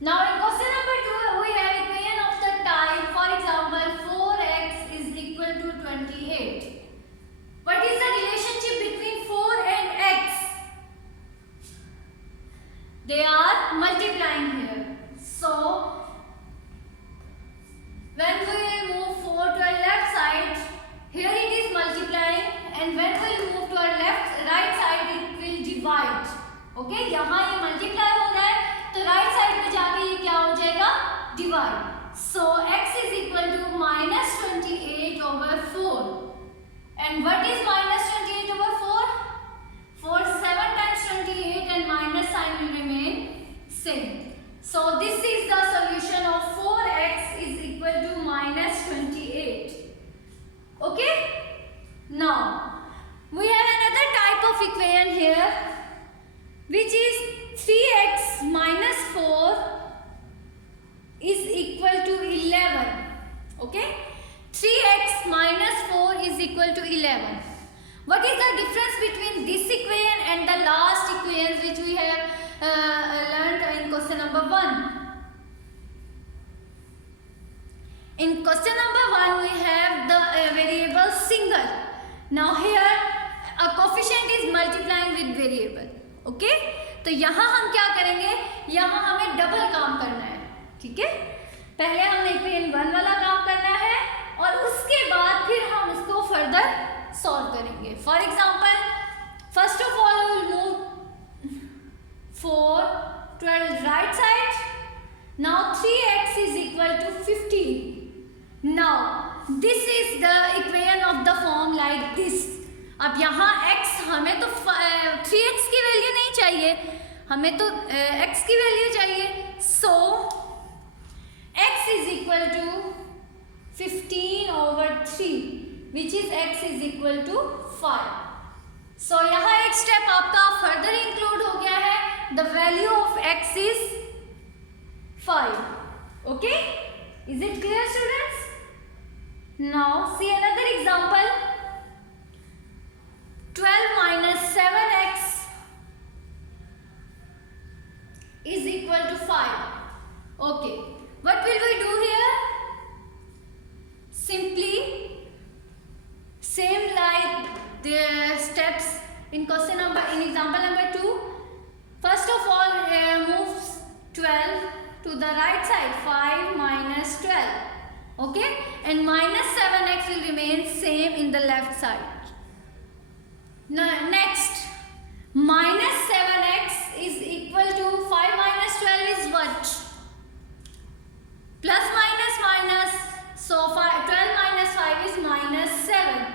Now in question number 2 we have equation of the type, for example 4x is equal to 28. What is the relationship between 4 and x? They are multiplying here. So when we will move 4 to our left side, here it is multiplying, and when we will move to our right side it will divide. Okay, यहाँ ये multiply हो रहा है तो right side में जाके ये क्या हो जाएगा? Divide. So x is equal to minus 28 over 4. And what is minus 28 over 4? 4 7 times 28 and minus sign will remain same. So this is the solution of 4x is equal to minus 28. Okay? Now we have another type of equation here, which is 3x minus 4 is equal to 11. Okay? 3x minus 4 is equal to 11. What is the difference between this equation and the last equation which we have learned in question number 1? In question number 1 we have the variable single. Now here a coefficient is multiplying with variable. Okay? तो यहाँ हम क्या करेंगे? यहाँ हमें double काम करना है. ठीक है? पहले हमने इक्वेशन 1 वाला काम करना है और उसके बाद फिर हम उसको फर्दर सॉल्व करेंगे. For example first of all we will move 4 to right side. Now 3x is equal to 15. Now this is the equation of the form like this. अब यहाँ x हमें तो 3x की वैल्यू नहीं चाहिए, हमें तो x की वैल्यू चाहिए. So x is equal to 15 over 3, which is x is equal to 5. So यहाँ एक स्टेप आपका फर्दर इंक्लूड हो गया है. The value of x is 5. Okay? Is it clear, students? Now see another example. 12 minus 7x is equal to 5. Okay. What will we do here? Simply same like the steps in example number 2. First of all move 12 to the right side. 5 minus 12. Okay, and minus 7x will remain same in the left side. Now next, minus 7x is equal to 5 minus 12 is what? Plus minus minus. So 12 minus 5 is minus 7.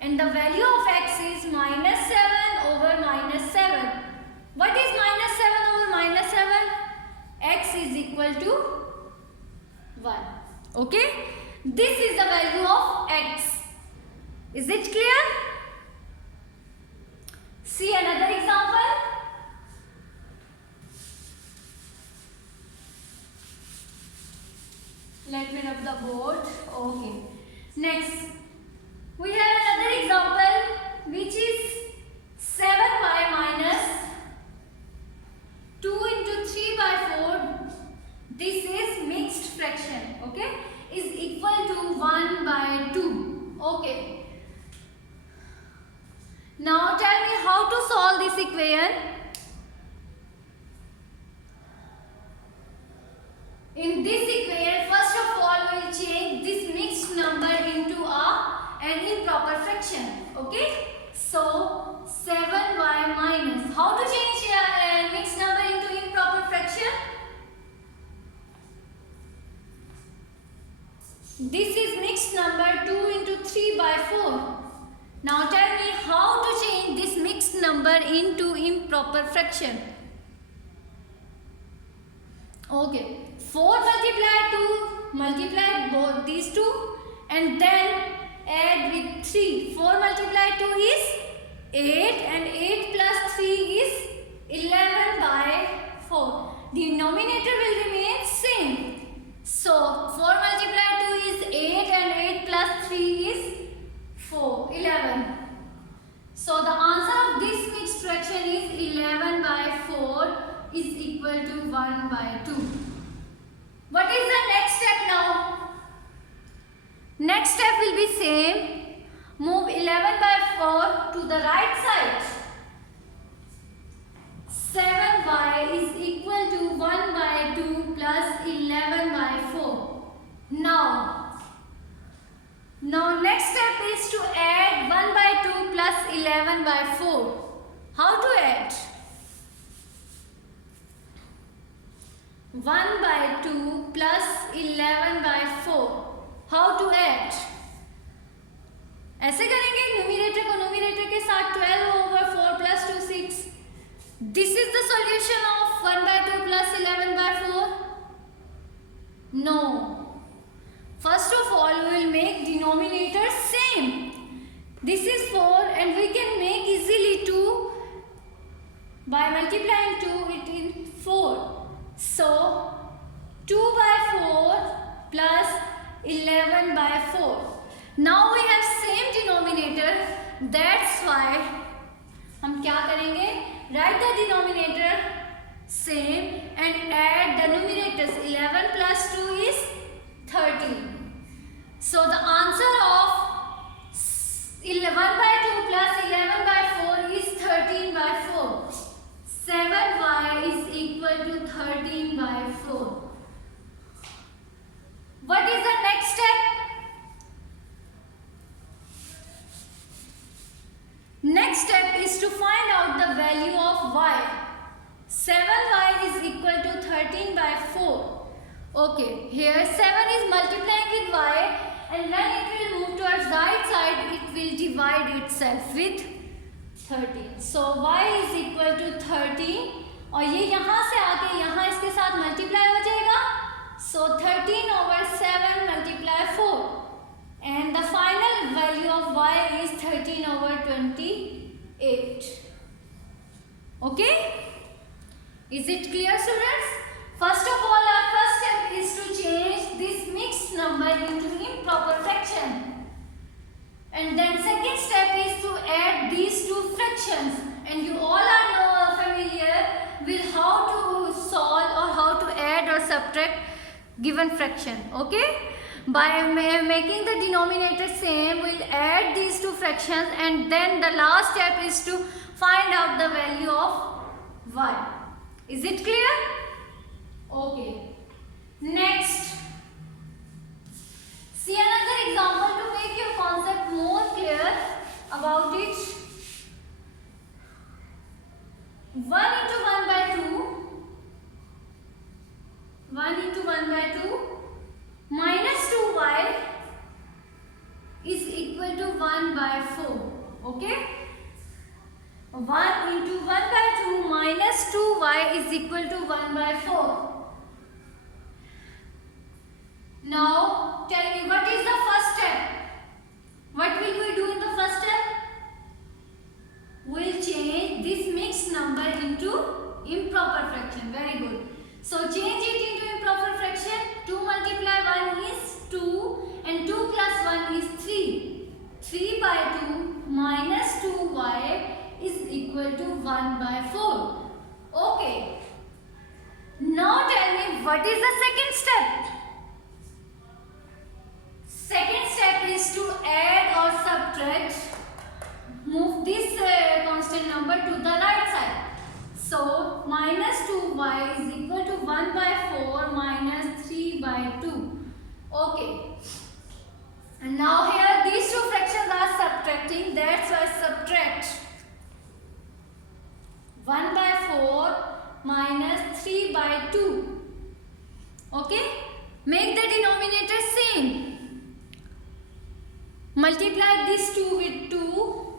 And the value of x is minus 7 over minus 7. What is minus 7 over minus 7? X is equal to 1. Okay? This is the value of x. Is it clear? See another example. Let me rub the board. Okay. Next, we have another example which is 7y minus 2 into 3 by 4. This is mixed fraction. Okay, is equal to 1 by 2. Okay. Now tell me how to solve this equation. In this equation, first of all we will change this mixed number into an improper fraction. Okay. So 7y minus. How to change a mixed number into improper fraction? This is mixed number 2 into 3 by 4. Now tell me how to change this mixed number into improper fraction. Okay. 4 multiply both these two and then add with 3. 4 multiply 2 is 8 and 8 plus 3 is 11 by 4. Denominator will remain same. So 4 multiply 2 is 8 and 8 plus 3 is 11. So the answer of this mixed fraction is 11 by 4 is equal to 1 by 2. What is the next step now? Next step will be same. Move 11 by 4 to the right side. 7y is equal to 1 by 2 plus 11 by 4. Now next step is to add 1 by 2 plus 11 by 4. How to add? 1 by 2 plus 11 by 4. How to add? ऐसे करेंगे, numerator को numerator के साथ 12 over 4 plus 2 6. This is the solution of 1 by 2 plus 11 by 4. No. First of all, we will make denominator same. This is 4 and we can make easily 2 by multiplying 2 it in 4. So 2 by 4 plus 11 by 4. Now we have same denominator. That's why हम क्या करेंगे? Write the denominator same and add the numerators. 11 plus 2 is 13. So the answer of 1 by 2 plus 11 by 4 is 13 by 4. 7y is equal to 13 by 4. What is the next step? Next step is to find out the value of y. 7y is equal to 13 by 4. Okay, here 7 is multiplying with y and when it will move towards right side, it will divide itself with 13. So y is equal to 13 और ये यहाँ से आके यहाँ इसके साथ multiply हो जाएगा. So 13 over 7 multiply 4 and the final value of y is 13 over 28. Okay? Is it clear, students? First of all, our first step is to change this mixed number into improper fraction. And then second step is to add these two fractions. And you all are familiar with how to solve or how to add or subtract given fraction. Okay? By making the denominator same, we'll add these two fractions and then the last step is to find out the value of y. Is it clear? Okay. Next. See another example to make your concept more clear about it. 1 into 1 by 2. 1 into 1 by 2 minus 2y is equal to 1 by 4. Okay? 1 into 1 by 2 minus 2y is equal to 1 by 4. Now tell me, what is the first step? What will we do in the first step? We'll change this mixed number into improper fraction. Very good. So change it into improper fraction. 2 multiply 1 is 2 and 2 plus 1 is 3. 3 by 2 minus 2y is equal to 1 by 4. Okay. Now tell me, what is the second step? Second step is to add or subtract. Move this constant number to the right side. So minus 2y is equal to 1 by 4 minus 3 by 2. Okay. And now here these two fractions are subtracting. That's why subtract 1 by 4 minus 3 by 2. Okay. Make the denominator same. Multiply this 2 with 2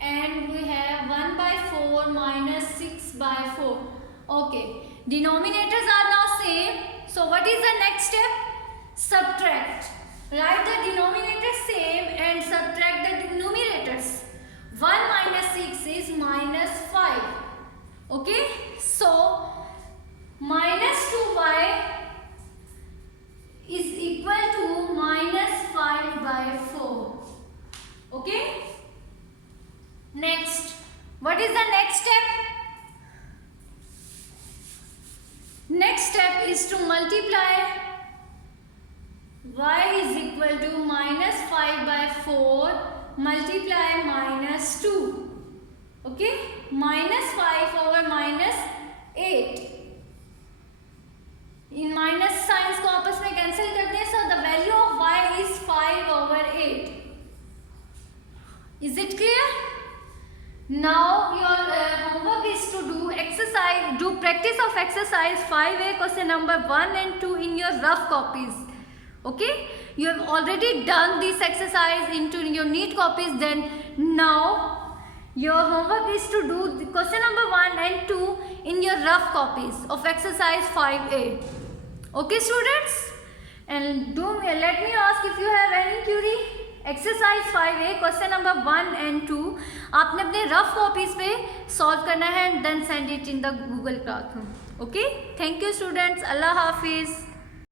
and we have 1 by 4 minus 6 by 4. Okay. Denominators are now same. So what is the next step? Subtract. Write the denominator same and subtract the numerators. 1 minus 6 is minus 5. Okay. So minus 2y is equal to minus 5 by 4. Okay. Next. What is the next step? Next step is to multiply y is equal to minus 5 by 4 multiply minus 2. Okay, minus 5 over minus 8. In minus science को आपस में cancel करते हैं. So the value of y is 5 over 8. Is it clear? Now your homework is to do practice of exercise 5A question number 1 and 2 in your rough copies. Okay, you have already done this exercise into your neat copies. Then now your homework is to do the question number 1 and 2 in your rough copies of exercise 5A. Okay students, and let me ask if you have any query. Exercise 5A question number 1 and 2 आपने अपने rough copies पे solve करना है and then send it in the Google classroom. Okay, thank you students. अल्लाह हाफिज़.